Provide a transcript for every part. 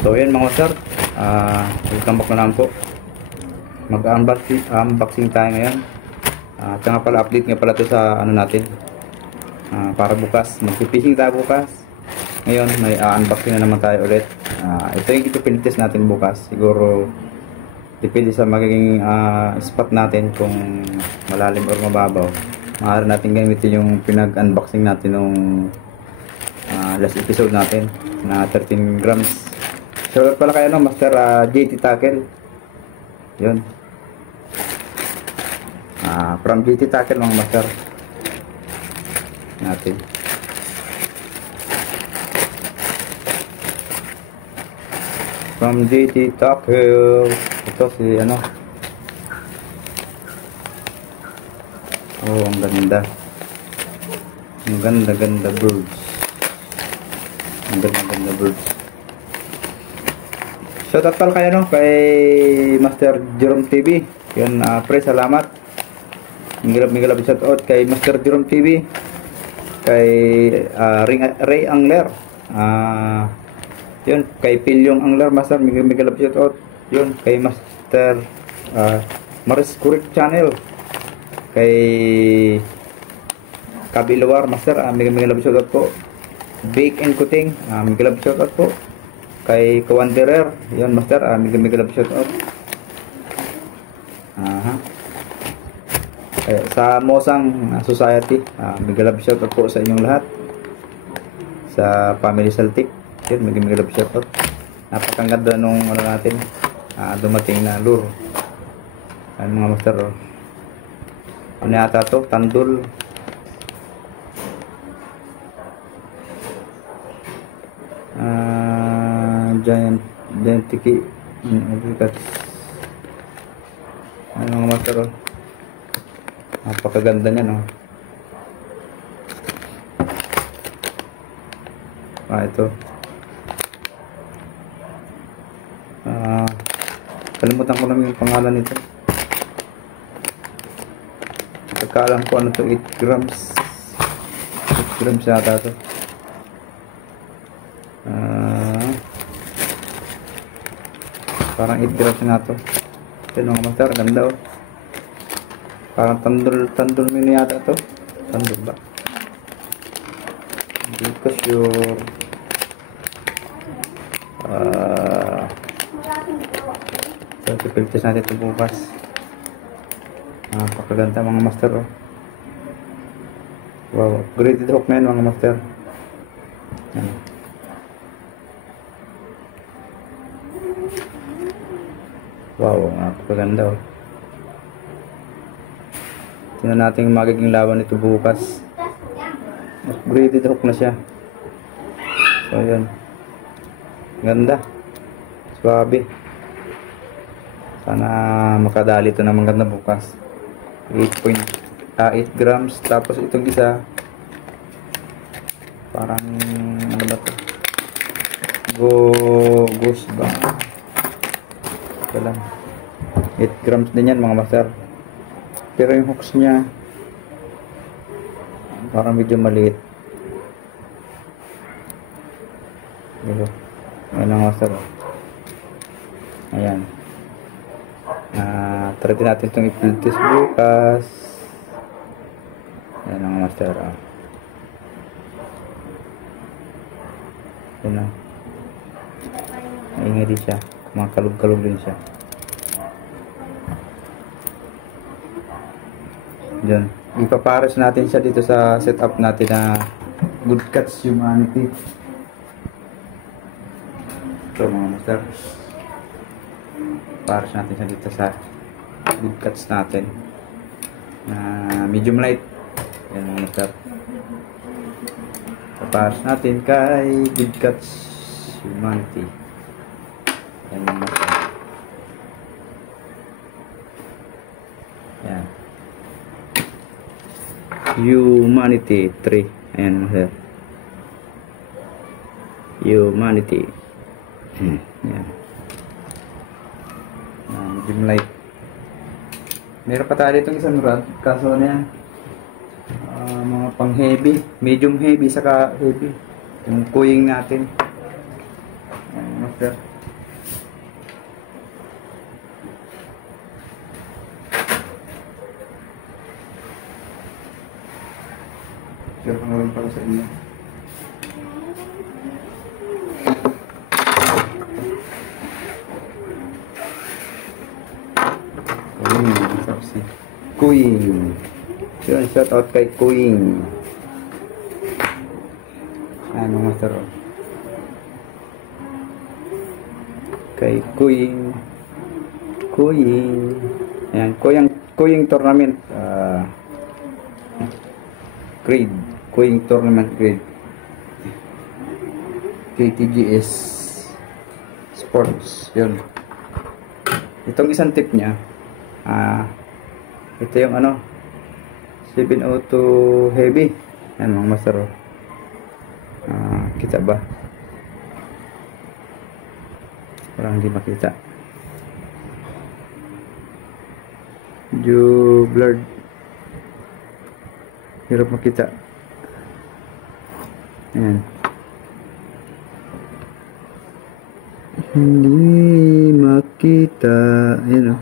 So yan mga sir, welcome back na naman po. Mag-unboxing tayo ngayon. At nga pala, update nga pala to sa ano natin, para bukas, mag-fishing tayo bukas. Ngayon may unboxing na naman tayo ulit. Ito yung ipipinitest natin bukas. Siguro depende sa magiging spot natin kung malalim or mababaw. Maaari natin gamitin yung pinag-unboxing natin nung last episode natin na 13 grams. Shoutout pala kayo no, Master JT Tackle. Yun. From JT Tackle mga master natin. From JT Tackle. Ito si ano. Oh, ang ganda. Ang ganda birds. Ang ganda birds. Shoutout pala kayo no, kay Master Jerome TV. Yun, pre, salamat. Migilab shoutout kay Master Jerome TV. Kay Ray Angler. Yun, kay Pilyong Angler, Master, migilab shoutout. Yun, kay Master Maris Kurik Channel. Kay Kabiluwar, Master, migilab shoutout po. Bake and Kuting, migilab shoutout po. Kay Kawanderer, yun master, migilab shoutout. Sa Mosang Society, migilab shoutout po sa inyong lahat. Sa Family Celtic, yun, migilab shoutout. Napakaganda nung ano natin, dumating na lure. Ayun mga master, ano yata to, Tandul. Giant tiki ano mga master, napakaganda niya no. Ito kalimutan ko lang yung pangalan nito. Pagkaalam ko ano to, 8 grams yata to. Parang 8 grams na to. Ito mga master, ganda oh. Parang tandol mini yata to. Tandol ba? Hindi ko sure. So, pipilitis natin ito bukas. Napakaganda mga master oh. Wow, graded hook na yun mga master. Yan. Wow, napakaganda oh. Tingnan natin yung magiging laban nito bukas. Upgraded hook na siya. So yun, ganda, swabe. Sana makadali ito na maganda bukas. 8 grams. Tapos itong isa parang ano ba ito, Ghost ba? Lang 8 grams din yan mga master, pero yung hooks niya parang medyo maliit. Ito, ayan mga master, ayan. Try natin itong i-filters bukas. Ayan mga master, ayan na, maingay din siya, mga kalog din siya. Diyan, ipapares natin siya dito sa setup natin na Good Catch Humanity. Ito mga master, pares natin siya dito sa Good Catch natin na medium light. Yan mga master, papares natin kay Good Catch Humanity. Yan mga master, yan, Humanity 3. Ayan master, Humanity. Yan, medium light. Meron pa tayo itong isang rod, kaso na yan, mga pang heavy, medium heavy saka heavy yung kuying natin. Ayan master, sa inyo. Si Kuing. Yun, shout out kay Kuing. Ano master? Kay Kuing. Kuing. Ayan, Kuing tournament. Grade. Kuing tournament grade. KTGS Sports. Yun. Itong isang tip niya. Ito yung ano 702 heavy. Ayan mga master. Kita ba? Parang hindi makita. Medyo blurred. Hirap makita. Ayan. Hindi makita. Ayan o.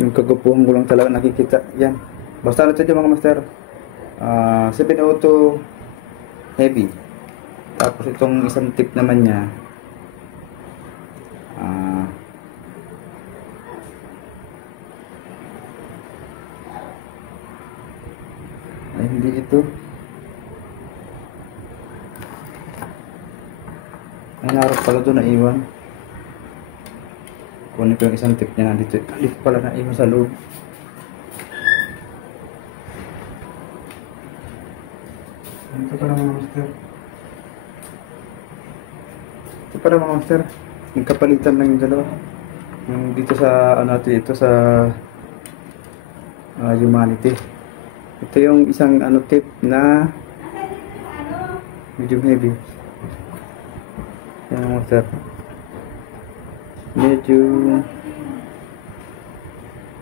Yung kagupuhan ko lang talaga nakikita. Yan. Basta na ito mga master. 702 heavy. Tapos itong isang tip naman niya. Ay, hindi ito. Ay, naroon pala doon na iwan. Kunin ko yung isang tip niya nandito. Dito pala na iwan sa loob. Ito pala mga master. Ito pala mga master. Yung kapalitan lang yung dalawa. Yung dito sa ano ito sa humanity. Ito yung isang ano tip na medium heavy. Yan mga master. Medyo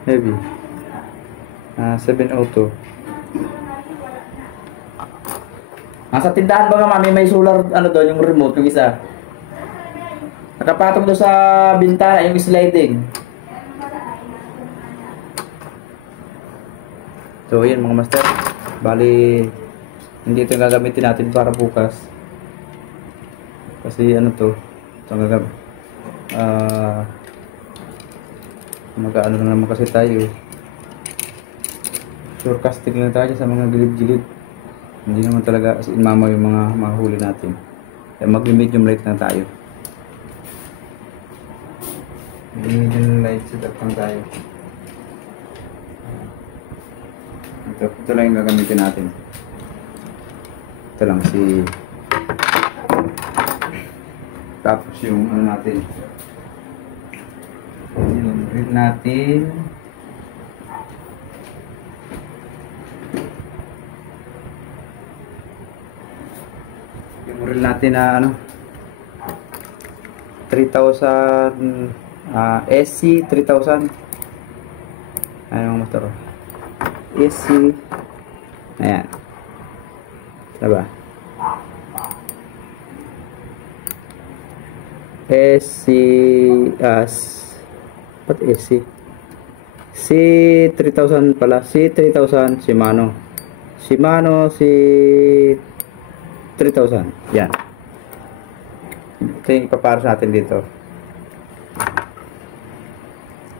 heavy. 702. Nasa tindahan ba nga mami may solar ano doon yung remote yung isa. Nakapatong doon sa bintana yung sliding. So yan mga master. Bali hindi ito yung gagamitin natin para bukas. Kasi ano to? Ito ang gagamitin. Mag-ano na naman kasi tayo. Forecasting lang tayo sa mga gilid-gilid. Hindi naman talaga as in mama yung mga mahuli natin. Kaya mag-medium light na tayo. Medium light setup lang tayo. Ito lang yung gagamitin natin. Ito lang si tapos yung ano natin. Yung reel natin. Yung reel natin na ano 3,000 SC 3,000. Ano motor? SC. Ayan. Diba? SC what SC? C3000 pala. C3000 Shimano. Shimano C3000. Yan. Ito yung ipaparas natin dito.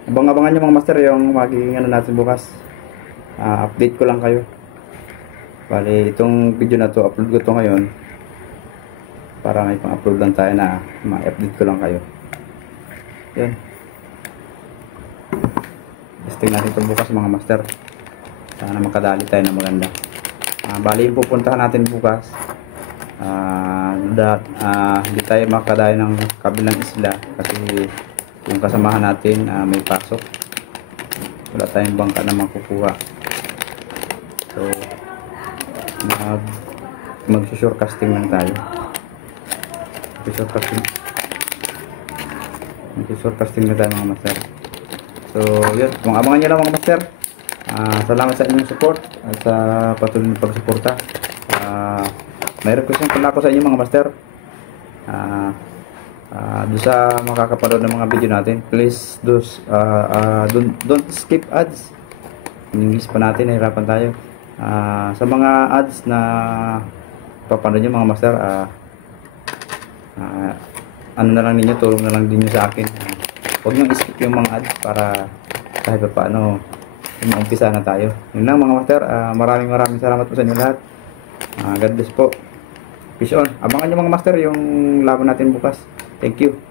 Abang-abangan nyo mga master yung magiging ano natin bukas. Update ko lang kayo. Bali itong video na to upload ko to ngayon. Para may pang-upload lang tayo na ma-update ko lang kayo. Yan. Testing natin ito bukas mga master. Sana makadali tayo na maganda. Bali yung pupuntahan natin bukas. Hindi tayo makadali ng kabilang isla. Kasi yung kasamahan natin may pasok. Wala tayong bangka na makukuha. So mag-shore casting lang tayo. Mag-shore casting na tayo mga master. So yun, abangan nyo lang mga master. Salamat sa inyong support at sa patuloy na pagsuporta. May request pala ako sa inyo mga master. doon sa makakapanood ng mga video natin, please don't skip ads. English pa natin, nahirapan tayo. Sa mga ads na papanood nyo mga master, ano na lang ninyo, tulong na lang din nyo sa akin. Huwag nyo skip yung mga ads para kahit pa paano umpisa na tayo. Yun lang mga master, maraming salamat po sa inyo lahat. God bless po. Peace on. Abangan nyo mga master yung laban natin bukas. Thank you.